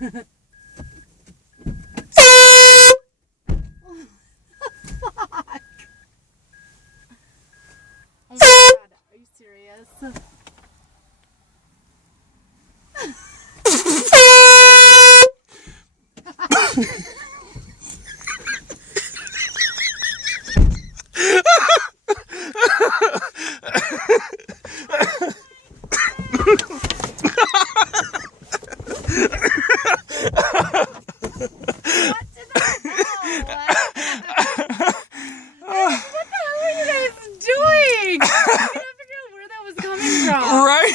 Oh my god, are you serious? Right?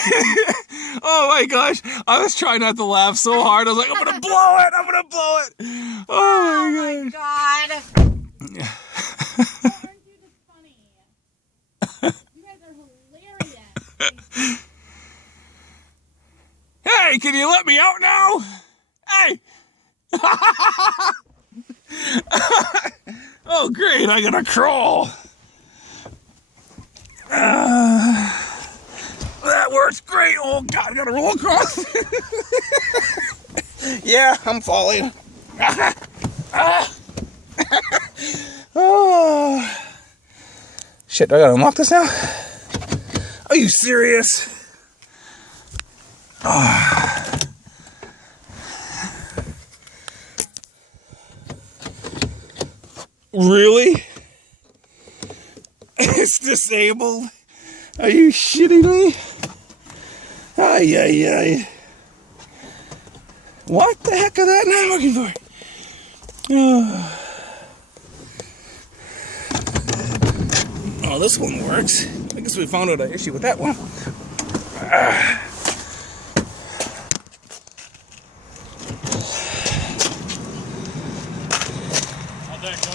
Oh my gosh. I was trying not to laugh so hard. I was like, I'm going to blow it. I'm going to blow it. Oh my god. Aren't you just funny? You guys are hilarious. Hey, can you let me out now? Hey. Oh, great. I got to crawl. That works great. Oh, God, I got to roll across. Yeah, I'm falling. Oh. Shit, do I got to unlock this now? Are you serious? Oh. Really? It's disabled? Are you shitting me? Ay, ay, ay. What the heck is that now looking for? Oh, this one works. I guess we found out an issue with that one. How'd that go?